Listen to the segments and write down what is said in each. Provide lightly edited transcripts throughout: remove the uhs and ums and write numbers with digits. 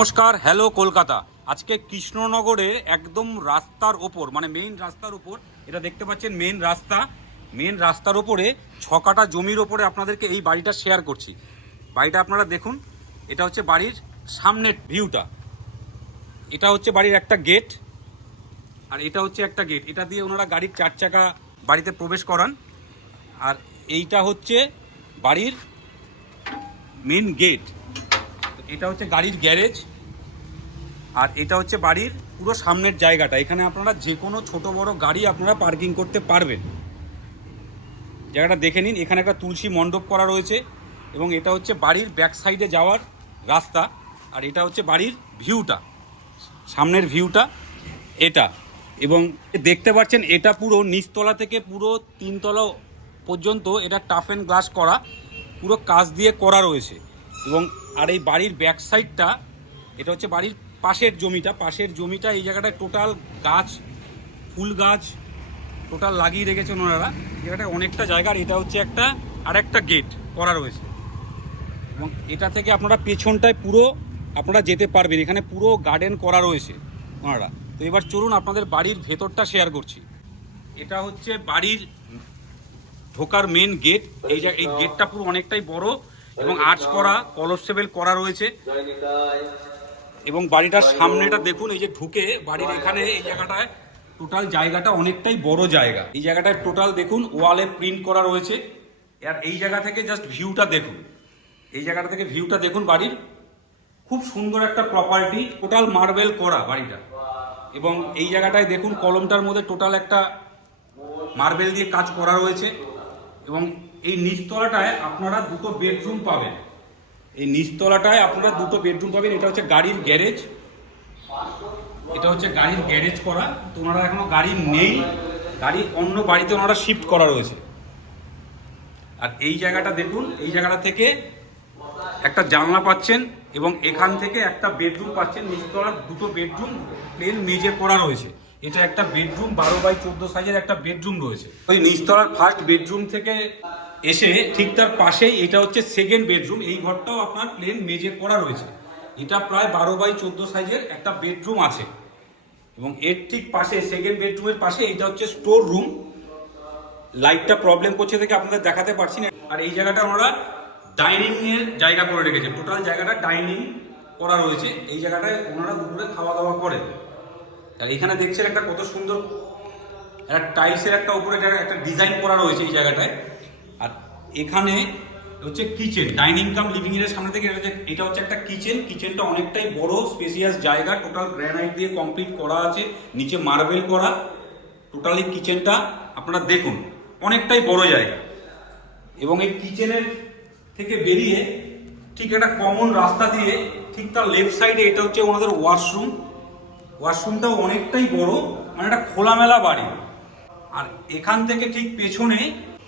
নমস্কার, হ্যালো কলকাতা। আজকে কৃষ্ণনগরের একদম রাস্তার ওপর, মানে মেইন রাস্তার ওপর, এটা দেখতে পাচ্ছেন মেইন রাস্তার ওপরে 6 কাঠা জমির ওপরে আপনাদেরকে এই বাড়িটা শেয়ার করছি। বাড়িটা আপনারা দেখুন, এটা হচ্ছে বাড়ির সামনের ভিউটা। এটা হচ্ছে বাড়ির একটা গেট, আর এটা হচ্ছে একটা গেট। এটা দিয়ে ওনারা গাড়ির 4 চাকা বাড়িতে প্রবেশ করান। আর এইটা হচ্ছে বাড়ির মেইন গেট। এটা হচ্ছে গাড়ির গ্যারেজ, আর এটা হচ্ছে বাড়ির পুরো সামনের জায়গাটা। এখানে আপনারা যে কোনো ছোট বড় গাড়ি আপনারা পার্কিং করতে পারবেন। জায়গাটা দেখে নিন, এখানে একটা তুলসী মণ্ডপ করা রয়েছে, এবং এটা হচ্ছে বাড়ির ব্যাক সাইডে যাওয়ার রাস্তা। আর এটা হচ্ছে বাড়ির ভিউটা, সামনের ভিউটা এটা। এবং দেখতে পাচ্ছেন এটা পুরো নিচতলা থেকে পুরো 3 তলা পর্যন্ত এটা টাফ অ্যান্ড গ্লাস করা, পুরো কাঁচ দিয়ে করা রয়েছে। এবং আর এই বাড়ির ব্যাক সাইডটা, এটা হচ্ছে বাড়ির পাশের জমিটা এই জায়গাটায় টোটাল গাছ, ফুল গাছ টোটাল লাগিয়ে রেখেছেন ওনারা। এই জায়গাটায় অনেকটা জায়গার, এটা হচ্ছে আরেকটা গেট করা রয়েছে। এবং এটা থেকে আপনারা পেছনটায় পুরো আপনারা যেতে পারবেন, এখানে পুরো গার্ডেন করা রয়েছে ওনারা। তো এবার চলুন আপনাদের বাড়ির ভেতরটা শেয়ার করছি। এটা হচ্ছে বাড়ির ঢোকার মেন গেট। এই গেটটা পুরো অনেকটাই বড় এবং আর্চ করা, কলসেবেল করা রয়েছে। এবং বাড়িটার সামনেটা দেখুন, এই যে ঢুকে বাড়ির এখানে এই জায়গাটায় টোটাল জায়গাটা অনেকটাই বড় জায়গা। এই জায়গাটায় টোটাল দেখুন ওয়ালে প্রিন্ট করা রয়েছে। আর এই জায়গা থেকে জাস্ট ভিউটা দেখুন, এই জায়গাটা থেকে ভিউটা দেখুন বাড়ির। খুব সুন্দর একটা প্রপার্টি, টোটাল মার্বেল করা বাড়িটা। এবং এই জায়গাটায় দেখুন কলমটার মধ্যে টোটাল একটা মার্বেল দিয়ে কাজ করা রয়েছে। এবং এই নিচতলাটায় আপনারা 2টো বেডরুম পাবেন। এই নিচতলাটায় আপনারা 2টো বেডরুম পাবেন। এটা হচ্ছে গাড়ির গ্যারেজ, এটা হচ্ছে গাড়ির গ্যারেজ করা। তো ওনারা এখনো গাড়ি নেই, গাড়ি অন্য বাড়িতে ওনারা শিফট করা রয়েছে। আর এই জায়গাটা দেখুন, এই জায়গাটা থেকে একটা জানলা পাচ্ছেন, এবং এখান থেকে একটা বেডরুম পাচ্ছেন। নিচতলার 2টো বেডরুম প্লেন মেঝে করা রয়েছে। এটা একটা বেডরুম, 12x14 সাইজের একটা বেডরুম রয়েছে। ওই নিচতলার ফার্স্ট বেডরুম থেকে এসে ঠিক তার পাশেই এটা হচ্ছে সেকেন্ড বেডরুম। এই ঘরটাও আপনার প্লেন মেঝে করা রয়েছে। এটা প্রায় 12x14 সাইজের একটা বেডরুম আছে। এবং এর ঠিক পাশে, সেকেন্ড বেডরুমের পাশে, এটা হচ্ছে স্টোর রুম। লাইটটা প্রবলেম করছে থেকে আপনাদের দেখাতে পারছি না। আর এই জায়গাটা ওনারা ডাইনিং এর জায়গা করে রেখেছে। টোটাল জায়গাটা ডাইনিং করা রয়েছে। এই জায়গাটায় ওনারা দুপুরে খাওয়া দাওয়া করেন। আর এখানে দেখছেন একটা কত সুন্দর একটা টাইলসের একটা উপরে একটা ডিজাইন করা রয়েছে এই জায়গাটায়। আর এখানে হচ্ছে কিচেন, ডাইনিং কাম লিভিং এর সামনে থেকে এটা হচ্ছে একটা কিচেন। কিচেনটা অনেকটাই বড়, স্পেসিয়াস জায়গা, টোটাল গ্রানাইট দিয়ে কমপ্লিট করা আছে, নিচে মার্বেল করা। টোটালি কিচেনটা আপনারা দেখুন, অনেকটাই বড় জায়গা। এবং এই কিচেনের থেকে বেরিয়ে ঠিক একটা কমন রাস্তা দিয়ে ঠিক তার লেফট সাইডে এটা হচ্ছে ওনাদের ওয়াশরুম। ওয়াশরুমটাও অনেকটাই বড়, মানে একটা খোলামেলা বাড়ি। আর এখান থেকে ঠিক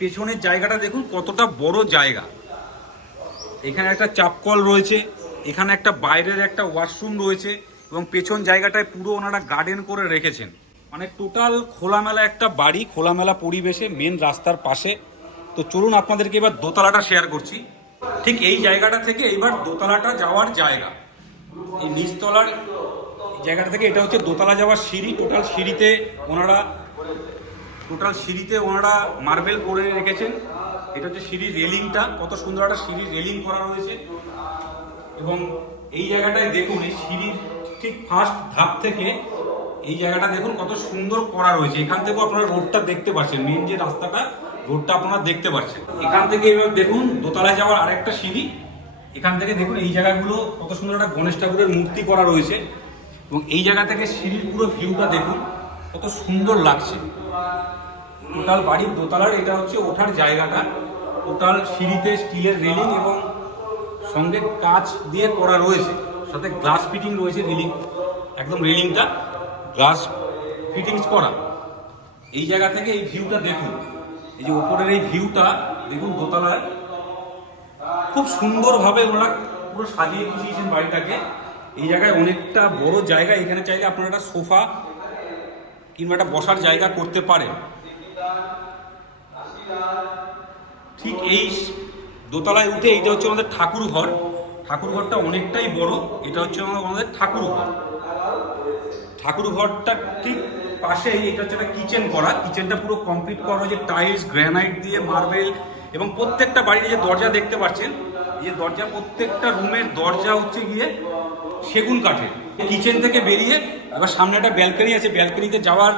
পেছনের জায়গাটা দেখুন কতটা বড় জায়গা। এখানে একটা চাপকল রয়েছে, এখানে একটা বাইরের একটা ওয়াশরুম রয়েছে, এবং পেছন জায়গাটায় পুরো ওনারা গার্ডেন করে রেখেছেন। মানে টোটাল খোলামেলা একটা বাড়ি, খোলামেলা পরিবেশে, মেন রাস্তার পাশে। তো চলুন আপনাদেরকে এবার দোতলাটা শেয়ার করছি। ঠিক এই জায়গাটা থেকে এইবার দোতলাটা যাওয়ার জায়গা। এই নিচতলার জায়গাটা থেকে এটা হচ্ছে দোতলা যাওয়ার সিঁড়ি। টোটাল সিঁড়িতে ওনারা মার্বেল করে রেখেছেন। এটা হচ্ছে সিঁড়ির রেলিংটা, কত সুন্দর একটা সিঁড়ির রেলিং করা রয়েছে। এবং এই জায়গাটায় দেখুন, এই সিঁড়ির ঠিক ফার্স্ট ধাপ থেকে এই জায়গাটা দেখুন কত সুন্দর করা রয়েছে। এখান থেকেও আপনারা রোডটা দেখতে পাচ্ছেন, মেন যে রাস্তাটা, রোডটা আপনারা দেখতে পাচ্ছেন। এখান থেকে এবার দেখুন দোতলায় যাওয়ার আরেকটা সিঁড়ি। এখান থেকে দেখুন এই জায়গাগুলো কত সুন্দর একটা গণেশ ঠাকুরের মূর্তি করা রয়েছে। এবং এই জায়গা থেকে সিঁড়ির পুরো ভিউটা দেখুন কত সুন্দর লাগছে। টোটাল বাড়ির দোতলার এটা হচ্ছে ওঠার জায়গাটা। টোটাল সিঁড়িতে স্টিলের রেলিং এবং সঙ্গে কাঁচ দিয়ে করা রয়েছে, সাথে গ্লাস ফিটিং রয়েছে। একদম রেলিংটা গ্লাস ফিটিংস করা। এই জায়গা থেকে এই ভিউটা দেখুন, এই যে উপরের এই ভিউটা দেখুন দোতলার। খুব সুন্দরভাবে ওনারা পুরো সাজিয়ে গুছিয়েছেন বাড়িটাকে। এই জায়গায় অনেকটা বড় জায়গা, এখানে চাইলে আপনারা একটা সোফা কিংবা একটা বসার জায়গা করতে পারেন। ঠিক এই দোতলায় উঠে এইটা হচ্ছে আমাদের ঠাকুর ঘর। ঠাকুরঘরটা অনেকটাই বড়। এটা হচ্ছে আমাদের ঠাকুরঘর। ঠাকুরঘরটা ঠিক পাশেই এটা হচ্ছে একটা কিচেন করা। কিচেনটা পুরো কমপ্লিট করা হয়েছে টাইলস, গ্রানাইট দিয়ে, মার্বেল, এবং প্রত্যেকটা বাড়ির যে দরজা দেখতে পাচ্ছেন, এই দরজা প্রত্যেকটা রুমের দরজা হচ্ছে গিয়ে সেগুন কাঠের। কিচেন থেকে বেরিয়ে এবার সামনে একটা ব্যালকনি আছে, ব্যালকনিতে যাওয়ার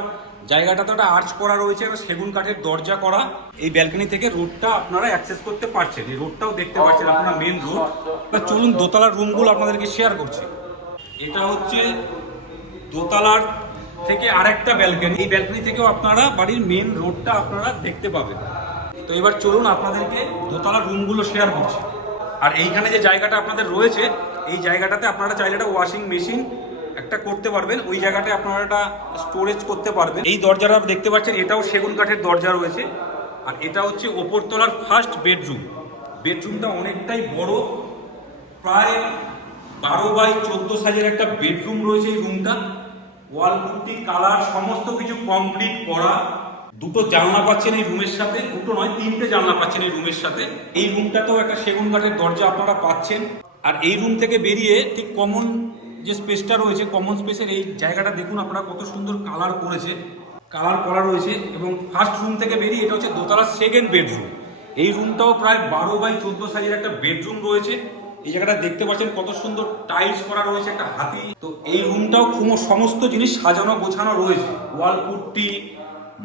জায়গাটা তো একটা আর্চ করা রয়েছে, একটা সেগুন কাঠের দরজা করা। এই ব্যালকনি থেকে রোডটা আপনারা অ্যাক্সেস করতে পারছেন, এই রোডটাও দেখতে পাচ্ছেন আপনারা, মেন রোড। চলুন দোতলার রুমগুলো আপনাদেরকে শেয়ার করছি। এটা হচ্ছে দোতলার থেকে আরেকটা ব্যালকনি। এই ব্যালকনি থেকেও আপনারা বাড়ির মেন রোডটা আপনারা দেখতে পাবেন। তো এবার চলুন আপনাদেরকে দোতলার রুমগুলো শেয়ার করছি। আর এইখানে যে জায়গাটা আপনাদের রয়েছে, এই জায়গাটাতে আপনারা চাইলে একটা ওয়াশিং মেশিন একটা করতে পারবেন, ওই জায়গাটায় আপনারা একটা স্টোরেজ করতে পারবেন। এই দরজাটা দেখতে পাচ্ছেন, এটাও সেগুন কাঠের দরজা রয়েছে। আর এটা হচ্ছে ওপরতলার ফার্স্ট বেডরুম। বেডরুমটা অনেকটাই বড়, প্রায় 12x14 সাইজের একটা বেডরুম রয়েছে এই রুমটা। ওয়াল পুট্টি, কালার সমস্ত কিছু কমপ্লিট করা। দুটো জানলা পাচ্ছেন এই রুমের সাথে, দুটো নয় 3টে জানলা পাচ্ছেন এই রুমের সাথে। এই রুমটাতেও একটা সেগুন কাঠের দরজা আপনারা পাচ্ছেন। আর এই রুম থেকে বেরিয়ে ঠিক কমন যে স্পেসটা রয়েছে, কমন স্পেসের এই জায়গাটা দেখুন আপনারা কত সুন্দর কালার করেছে, কালার করা রয়েছে। এবং ফার্স্ট রুম থেকে বেরিয়ে এটা হচ্ছে দোতলার সেকেন্ড বেডরুম। এই রুমটাও প্রায় 12x14 সাইজের একটা বেডরুম রয়েছে। এই জায়গাটা দেখতে পাচ্ছেন কত সুন্দর টাইলস করা রয়েছে, একটা হাতি। তো এই রুমটাও সমস্ত জিনিস সাজানো গোছানো রয়েছে, ওয়াল পুট্টি,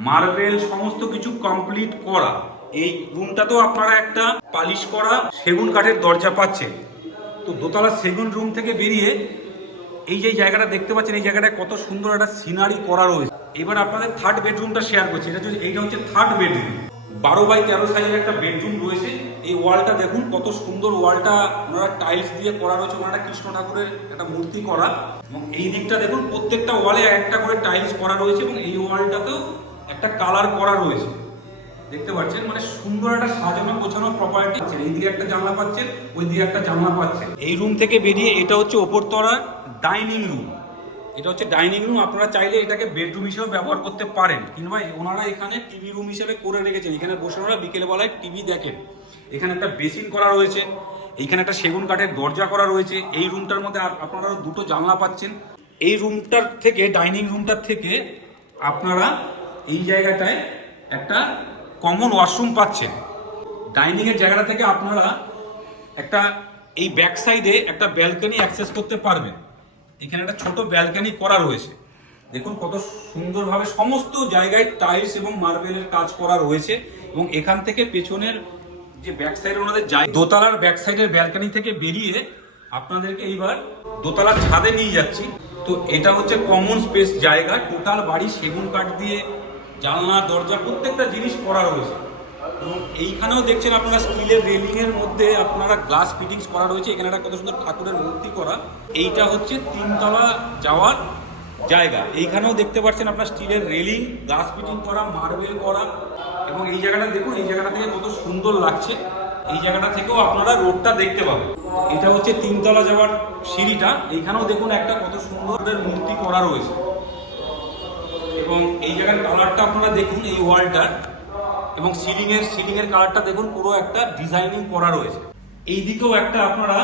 মার্বেল সমস্ত কিছু কমপ্লিট করা। এই রুমটাতেও আপনারা একটা পালিশ করা সেগুন কাঠের দরজা পাচ্ছেন। তো দোতলা সেগুন রুম থেকে বেরিয়ে এই যে জায়গাটা দেখতে পাচ্ছেন, এই জায়গাটায় কত সুন্দর একটা সিনারি করা রয়েছে। এবার আপনাদের থার্ড বেডরুমটা শেয়ার করছি। এইটা হচ্ছে থার্ড বেডরুম। 12x13 সাইজের একটা বেডরুম রয়েছে। এই ওয়ালটা দেখুন কত সুন্দর, ওয়ালটা ওনারা টাইলস দিয়ে করা রয়েছে, ওনারা কৃষ্ণ ঠাকুরের একটা মূর্তি করা। এবং এই দিকটা দেখুন প্রত্যেকটা ওয়ালে একটা করে টাইলস করা রয়েছে, এবং এই ওয়ালটাতেও একটা কালার করা রয়েছে দেখতে পাচ্ছেন। মানে সুন্দর একটা সাজানো গোছানো প্রপার্টি। এই দিকে একটা জানলা পাচ্ছেন, ওই দিকে একটা জানলা পাচ্ছেন। এই রুম থেকে বেরিয়ে এটা হচ্ছে ওপরতলার ডাইনিং রুম। এটা হচ্ছে ডাইনিং রুম। আপনারা চাইলে এটাকে বেডরুম হিসেবে ব্যবহার করতে পারেন, কিংবা ওনারা এখানে টিভি রুম হিসেবে করে রেখেছেন। এখানে বসে ওনারা বিকেলবেলায় টিভি দেখেন। এখানে একটা বেসিন করা রয়েছে, এইখানে একটা সেগুন কাঠের দরজা করা রয়েছে। এই রুমটার মধ্যে আপনারা দুটো জানলা পাচ্ছেন। এই রুমটার থেকে, ডাইনিং রুমটার থেকে আপনারা এই জায়গাটায় একটা কমন ওয়াশরুম পাচ্ছেন। ডাইনিংয়ের জায়গাটা থেকে আপনারা একটা এই ব্যাক সাইডে একটা ব্যালকনি অ্যাক্সেস করতে পারবেন। এখানে একটা ছোট ব্যালকনি করা রয়েছে, দেখুন কত সুন্দরভাবে সমস্ত জায়গায় টাইলস এবং মার্বেলের কাজ করা রয়েছে। এবং এখান থেকে পেছনের যে ব্যাক সাইডে ওনাদের দোতলার ব্যাক সাইডের ব্যালকনি থেকে বেরিয়ে আপনাদেরকে এইবার দোতলার ছাদে নিয়ে যাচ্ছি। তো এটা হচ্ছে কমন স্পেস জায়গা। টোটাল বাড়ি সেগুন কাঠ দিয়ে জানলা, দরজা প্রত্যেকটা জিনিস করা রয়েছে। এবং এইখানেও দেখছেন আপনারা স্টিলের রেলিং এর মধ্যে আপনারা গ্লাস ফিটিংস করা রয়েছে। এখানে একটা কত সুন্দর ঠাকুরের মূর্তি করা। এইটা হচ্ছে 3তলা যাওয়ার জায়গা। এইখানেও দেখতে পাচ্ছেন আপনার স্টিলের রেলিং, গ্লাস ফিটিং করা, মার্বেল করা। এবং এই জায়গাটা দেখুন, এই জায়গাটা থেকে কত সুন্দর লাগছে। এই জায়গাটা থেকেও আপনারা রোডটা দেখতে পাবেন। এটা হচ্ছে 3তলা যাওয়ার সিঁড়িটা। এইখানেও দেখুন একটা কত সুন্দর মূর্তি করা রয়েছে। এবং এই জায়গার কালারটা আপনারা দেখুন, এই ওয়ালটার এবং সিলিংয়ের কালারটা দেখুন, পুরো একটা ডিজাইনিং করা রয়েছে। এই দিকেও একটা আপনারা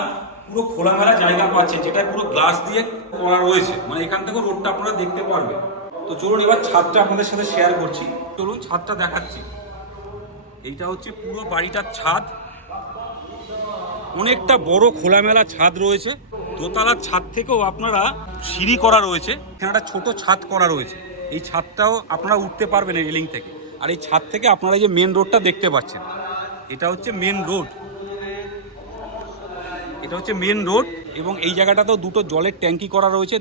পুরো খোলামেলা জায়গা পাচ্ছেন, যেটা পুরো গ্লাস দিয়ে করা রয়েছে। মানে এখান থেকেও রোডটা আপনারা দেখতে পারবেন। তো চলুন এবার ছাদটা আপনাদের সাথে শেয়ার করছি। চলুন ছাদটা দেখাচ্ছি। এইটা হচ্ছে পুরো বাড়িটার ছাদ। অনেকটা বড় খোলামেলা ছাদ রয়েছে। দোতলার ছাদ থেকেও আপনারা সিঁড়ি করা রয়েছে। এখানে একটা ছোট ছাদ করা রয়েছে। এই ছাদটাও আপনারা উঠতে পারবেন এই রেলিং থেকে। আর এই ছাদ থেকে আপনারা যে মেন রোডটা দেখতে পাচ্ছেন, এটা হচ্ছে মেন রোড। এটা হচ্ছে মেন রোড। এবং এই জায়গাটাতেও দুটো জলের ট্যাঙ্কি করা রয়েছে।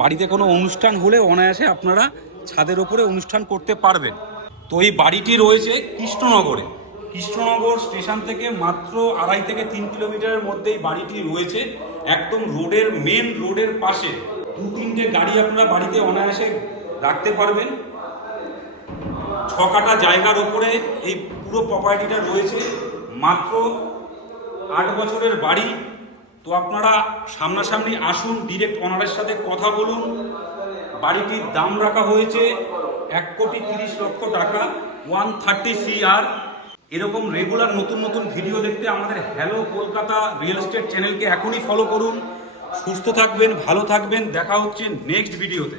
বাড়িতে কোনো অনুষ্ঠান হলে অনায়াসে আপনারা ছাদের ওপরে অনুষ্ঠান করতে পারবেন। তো এই বাড়িটি রয়েছে কৃষ্ণনগরে। কৃষ্ণনগর স্টেশন থেকে মাত্র 2.5 থেকে 3 কিলোমিটারের মধ্যেই বাড়িটি রয়েছে। একদম রোডের, মেন রোডের পাশে। 2-3টে গাড়ি আপনারা বাড়িতে অনায়াসে রাখতে পারবেন। 6 কাঠা জায়গার ওপরে এই পুরো প্রপার্টিটা রয়েছে। মাত্র 8 বছরের বাড়ি। তো আপনারা সামনাসামনি আসুন, ডিরেক্ট ওনারের সাথে কথা বলুন। বাড়িটির দাম রাখা হয়েছে 1,30,00,000 টাকা, 130 CR। এরকম রেগুলার নতুন নতুন ভিডিও দেখতে আমাদের হ্যালো কলকাতা রিয়েল এস্টেট চ্যানেলকে এখনই ফলো করুন। সুস্থ থাকবেন, ভালো থাকবেন, দেখা হচ্ছে নেক্সট ভিডিওতে।